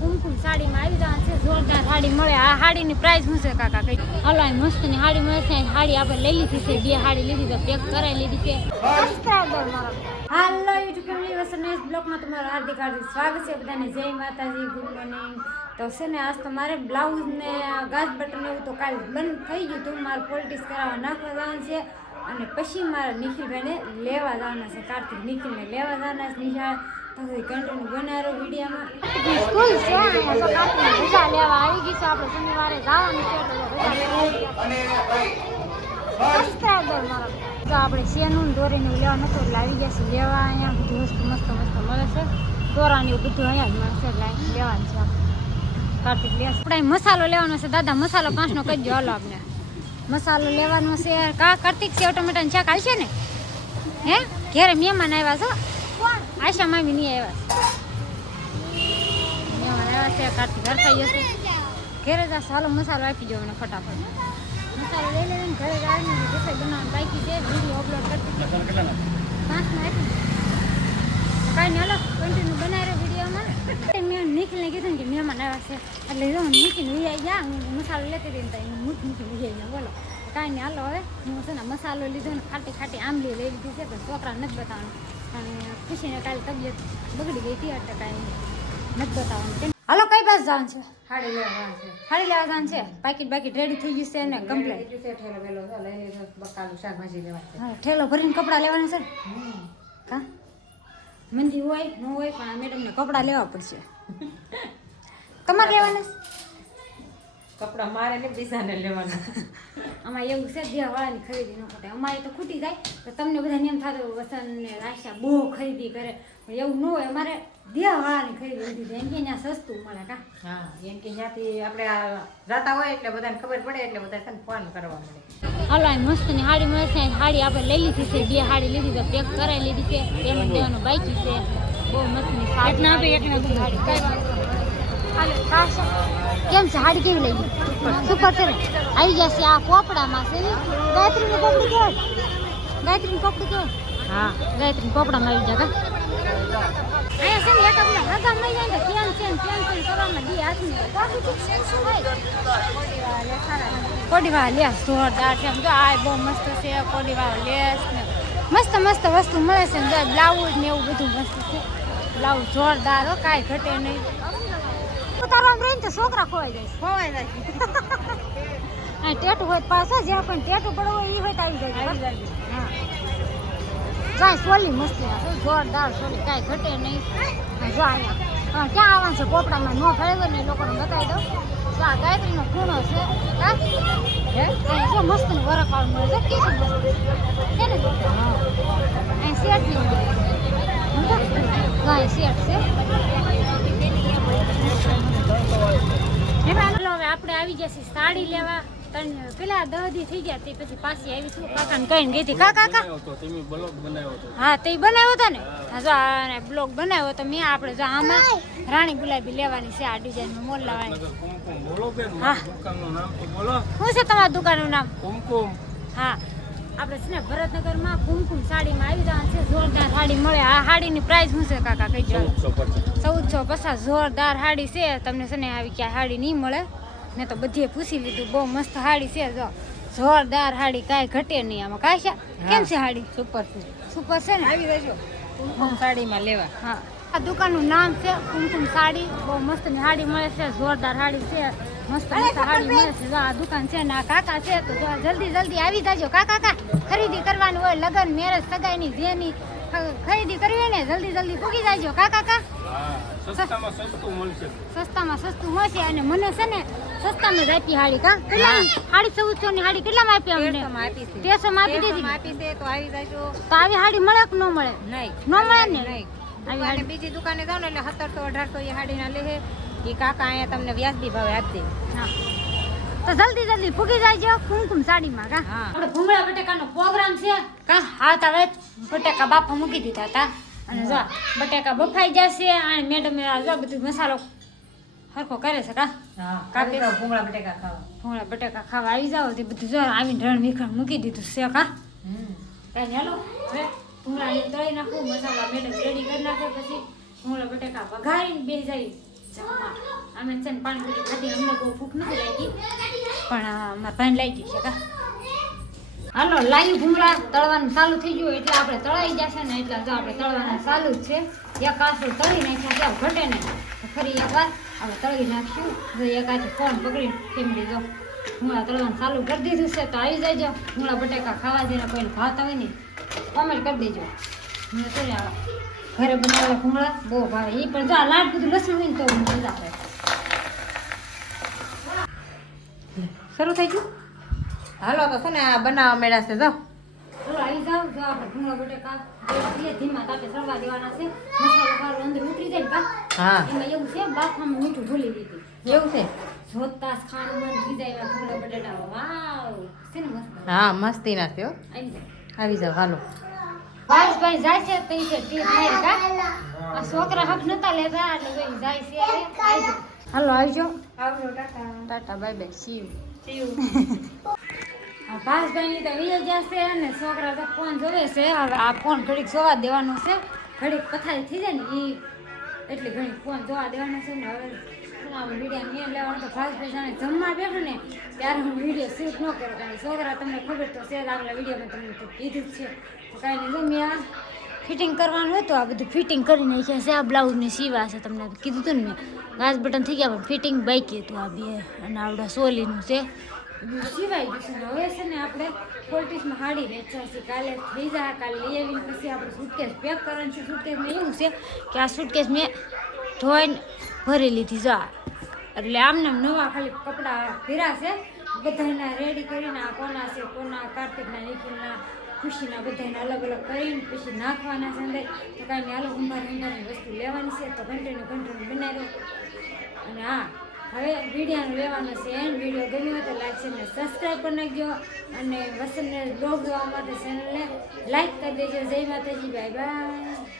કુમકુમ સાડીમાં આવી જવાનું છે. જોરદાર સાડી મળે. આ સાડીની પ્રાઇસ શું છે કાકા કઈ? હાલો આ મસ્તની સાડી મળે છે. સાડી આપણે લઈ લીધી છે. બે સાડી લીધી તો પેક કરાવી લીધી છે. હાલો યુટ્યુબ ફેમિલી વસનેસ બ્લોગમાં તમારું હાર્દિક હાર્દિક સ્વાગત છે. બધાને જય માતાજી ગુડ મોર્નિંગ તો છે ને આજ તો મારે બ્લાઉઝ ને ગાજ બટન એવું તો કાલ બંધ થઈ ગયું હતું. મારે પોલિટિક્સ કરાવવા નાખવા જવાનું છે. અને પછી મારે નિખિલભાઈને લેવા જવાના છે. કાર્તિક નિખિલને લેવા જવાના છે નિશાળ. તો સ્કૂલ છે અહીંયા તો રજા લેવા આવી ગઈ છે. આપણે શનિવારે જવાનું છે ગયા સબસ્ક્રાઇબર મારો. તો આપણે શેનું ને દોરીને લેવા નતો એટલે આવી ગયા છે. લેવા અહીંયા બધી વસ્તુ મસ્ત મસ્ત મળે છે. દોરાની એવું બધું અહીંયા જ મળશે એટલે અહીં લેવાનું છે કાર્તિક લે આપણે મસાલો લેવાનો છે દાદા. મસાલો પાંચનો કહી દો હાલો આપણે. મસાલો લેવાનો છે. કા કાર્તિક સેવ ટમેટાનું શાક હાલશે ને? હે? ઘેરે મહેમાન આવ્યા છો? આશા મામી નહીં આવ્યા આવ્યા છે કાર્તિક હરખાઈ જશે ઘેરે જા હાલો મસાલો આપી દો મને ફટાફટ. મસાલો લઈ લેવાનો ઘરે આવીને રસોઈ બનાવવાની બાકી છે. વીડિયો અપલોડ કરતી છે પાંચમાં આપી. કાંઈ નહીં હાલો કન્ટિન્યુ બનાવી રહ્યો વિડીયોમાં. મેં નીકળીને કીધું કે મહેમાન આવ્યા છે. એટલે જો મૂકીને લઈ આવી જા હું મસાલો લેતી હતી ને તો એને મૂકી મૂકીને લઈ આવી બોલો. કાંઈ નહીં હાલો હવે હું છે ને મસાલો લીધો ને ખાટી ખાટી આંબલી લઈ લીધી છે પણ છોકરા નથી બતાવવાનું. અને ખુશીને કાલે તબિયત બગડી ગઈ હતી એટલે કાંઈ નથી બતાવવાનું. હાલો કઈ પાસે જવાનું છે? હાડી લેવા છે. હાડી લેવા જવાનું છે? પાકીટ બાકીટ રેડી થઈ ગયું છે ને કમ્પ્લીટ ઠેલો વેલો છે લઈ બકાલું શાકભાજી લેવા છે. હા ઠેલો ભરીને કપડાં લેવાના છે? કા? મંદી હોય ન હોય પણ આ મેડમને કપડાં લેવા પડશે. તમારે લેવાના કપડાં મારે ને બીજાને લેવાના આમાં એવું છે દિયાવાળાની ખરીદી ન ખોટે અમારે તો ખૂટી જાય તો તમને બધાને એમ થતું વસન ને રાશિયા બહુ ખરીદી કરે. પણ એવું ન હોય અમારે દિયાવાળાની ખરીદી વધી જાય એમ કે ત્યાં સસ્તું મળે કા. હા એમ કે જ્યાંથી આપણે આ જાતા હોય એટલે બધાને ખબર પડે એટલે બધા ફોન કરવા મળે. હાલો મસ્ત મસ્તની હાડી મળે છે. હાડી આપણે લઈ લીધી છે. બે હાડી લીધી તો પેક કરાવી લીધી છે. પેમેન્ટ દેવાનું બાકી છે. બહુ આપે એટલે હાડી. હાલો કાશા કેમ છે? હાડ કેવી લઈ શું કરશે ને? આવી જશે આ પોપડામાં છે ને? ગાયત્રીની પોપડી ગાયત્રી ગાયત્રીની પોપડી કેવાય હા. ગાયત્રીની પોપડામાં આવી જાય અહીંયા છે ને એક આપણે હગા મળી જાય ને કેમ છે કેમ છે ને કરવામાં દી હાથની કોડીવા લેસ જોરદાર છે. જો આ બહુ મસ્ત છે કોડીવા લેસ ને. મસ્ત મસ્ત વસ્તુ મળે છે ને. બ્લાઉઝ ને એવું બધું મસ્ત છે. બ્લાઉઝ જોરદાર હો કાંઈ ઘટે નહીં. ઉતારવામાં રહીને તો છોકરા ખોવાઈ જાય. ખોવાઈ જાય. આ ટેટુ હોય પાસે જે પણ ટેટુ પડવું હોય એ હોય તો આવી જાય. આવી જાય. હા. જાય સોલી મસ્તી જોરદાર સોલી. કાંઈ ઘટે નહીં. જો અહીંયા. ક્યાં આવવાનું છે? કોપડામાં નો ફળ્યો ને એ લોકોને બતાવી દઉં. તો આ ગાયત્રીનો ખૂણો છે હા. જો મસ્ત વરખ વાળું મળે છે. કેવું મસ્ત? છે ને? અહીં શેઠ નહીં મળે? શેઠ છે. હવે આપણે આવી ગયા છીએ સાડી લેવા. ત્રણ પેલા દહ દી થઈ ગયા તે પછી પાછી આવીશું. કાકાને કહીને ગઈ હતી. કા કાકા હા તે બનાવ્યો હતો ને? જો આને બ્લોગ બનાવ્યો તો મેં. આપણે જો આમાં રાણી ગુલાબી લેવાની છે આ ડિઝાઇનમાં મોલ લાવવાની. હા. નામ શું છે તમારા દુકાનનું નામ? કુમકુમ. હા. આપણે છે ને ભરતનગરમાં કુમકુમ સાડીમાં આવી જવાનું છે. જોરદાર સાડી મળે. આ સાડીની પ્રાઇસ શું છે કાકા? કઈ જાઓ ચૌદસો પચાસ. જોરદાર સાડી છે. તમને છે ને આવી ક્યાં સાડી નહીં મળે. મેં તો બધીએ પૂછી લીધું. બહુ મસ્ત સાડી છે. જો જોરદાર સાડી કાંઈ ઘટે નહીં આમાં. કાંઈ કેમ છે સાડી સુપર છે. સુપર છે ને? આવી જજો કુમકુમ સાડીમાં લેવા. હા. આ દુકાનનું નામ છે કુમકુમ સાડી. બહુ મસ્તની સાડી મળે છે. જોરદાર સાડી છે. મસ્ત મળે છે જો આ દુકાન છે ને આ કાકા છે તો જો જલ્દી જલ્દી આવી જાજો. કાકા કાકા ખરીદી કરવાનું હોય લગન મેરેજ સગાઈની જેની ખરીદી કરવી હોય ને જલ્દી જલ્દી પૂગી જાજો. કાકા કાકા. સસ્તામાં સસ્તું મળશે. સસ્તામાં સસ્તું મળશે અને મને છે ને સસ્તામાં જ આપી હાડી કા? કેટલા હાડી ચૌદસો ની હાડી કેટલામાં આપી અમને આપી છે. તેરસો માં આપી દીધી. આપી છે તો આવી જજો. તો આવી હાડી મળે કે ન મળે? નહીં ન મળે ને? આવી હાડી. બીજી દુકાને જાવ ને એટલે સત્તરસો અઢારસો એ હાડીના લે એ કાકા અહીંયા તમને વ્યાજબી ભાવે આપી દે. તો જલ્દી જલ્દી ફૂગી જાય કુમકુમ સાડીમાં કા? આપણે ભૂંગળા બટેકાનો પ્રોગ્રામ છે કા? હા હવે બટેકા બાપા મૂકી દીધા હતા. અને જો બટેકા બફાઈ જશે અને મેડમ જો બધું મસાલો હરખો કરે છે કા? હા કાપી ભૂંગળા બટેકા ખાવા. ભૂંગળા બટેકા ખાવા આવી જાવ તે બધું જો આવીને રણ વિખણ મૂકી દીધું છે કા? હમ. કાંઈ હાલો હવે ભૂંગળાને તળી નાખું મસાલા મેડમ રેડી કરી નાખે પછી ભૂંગળા બટેકા વઘારીને બે જાય. હાલો, લાઈ ભૂંગળા તળવાનું ચાલુ થઈ ગયું એટલે આપણે તળાઈ જશે ને એટલે જો આપણે તળવાનું ચાલુ જ છે. એક કાસો તળી નાખ્યા છે ઘટે ને ફરી એક વાર આપણે તળી નાખશું. એક આજે ફોન પકડીને ફેમિલી જો મૂળા તળવાનું ચાલુ કરી દીધું છે, તો આવી જજો. મૂળા બટેકા ખાવા જેને કોઈને ભાત આવે નહીં કોમેન્ટ કરી દેજો. મને તો આવા ઘરે બનાવેલા ભૂંગળા બહુ ભાવે. એ પણ જો આ લાડ બધું લસણ હોય ને તો મજા આવે. શરૂ થઈ ગયું? હાલો તો શું ને આ બનાવવા મેળા છે જાઓ ચાલો આવી જાવ જો આપણે ભૂંગળા બટેકા ધીમા તાપે સળવા દેવાના છે. મસાલો વાળો અંદર ઉતરી જાય કા હા. એમાં એવું છે બાફામાં મીઠું ભૂલી દીધી. એવું છે? જોતા ખાવાનું મન થઈ ભૂંગળા બટેટા. વાવ. છે ને મસ્ત. હા મસ્તી ના થયો આવી જાય આવી જાઓ હાલો. ભાઈ જાય છે તો છે ટીપ મારી કા આ છોકરા હક નતા લેતા એટલે ભાઈ જાય છે. આવજો. હાલો આવજો. આવજો tata. Tata bye bye see આ ભાસભાઈની તો વીએ જશે અને છોકરા તો ફોન જોવે છે. હવે આ ફોન ઘડીક જોવા દેવાનો છે. ઘડીક પથારી થઈ જાય ને એ એટલે ઘડીક ફોન જોવા દેવાનો છે ને હવે વીડિયો નહીં લેવાનો ને, ત્યારે હું વીડિયો શૂટ ન કરું, કારણ છોકરા તમને ખબર તો છે આગલા વિડીયોમાં ફિટિંગ કરવાનું હતું આ બધું ફિટિંગ કરી નાખ્યા છે, આ બ્લાઉઝની સીવા છે, તમને કીધું હતું ને મેં. ગાજ બટન થઈ ગયા, પણ ફિટિંગ બાકી હતું આ બે, અને આવડા સોલીનું છે. સિવાય ગયું છે હવે છે ને આપણે પોલિટિક્સમાં હાડી વેચવા છે કાલે થઈ જાય, કાલે લઈ આવીને પછી આપણે સુટકેસ પેક કરવાનું છે. સુટકેસમાં એવું છે કે આ સુટકેસ મેં ધોઈને ભરી લીધી જા. એટલે આમને આમ નવા ખાલી કપડાં ભેરા છે. બધાના રેડી કરીને આ કોના છે, કોના કાર્તિકના, નિખિલના, ખુશીના બધાને અલગ અલગ કરીને પછી નાખવાના છે અંદર. તો કાંઈ હાલો ઉંમર ઉંમરની વસ્તુ લેવાની છે. તો કન્ટિન્યુ બનાવી અને હા, હવે વિડીયાનું લેવાનું છે એન્ડ વીડિયો ગમ્યો હોય તો લાઈક છે ને સબસ્ક્રાઈબ કરી નાખજો. અને વસંતને બ્લોગ જોવા માટે ચેનલને લાઈક કરી દેજો. જય માતાજી બાય બાય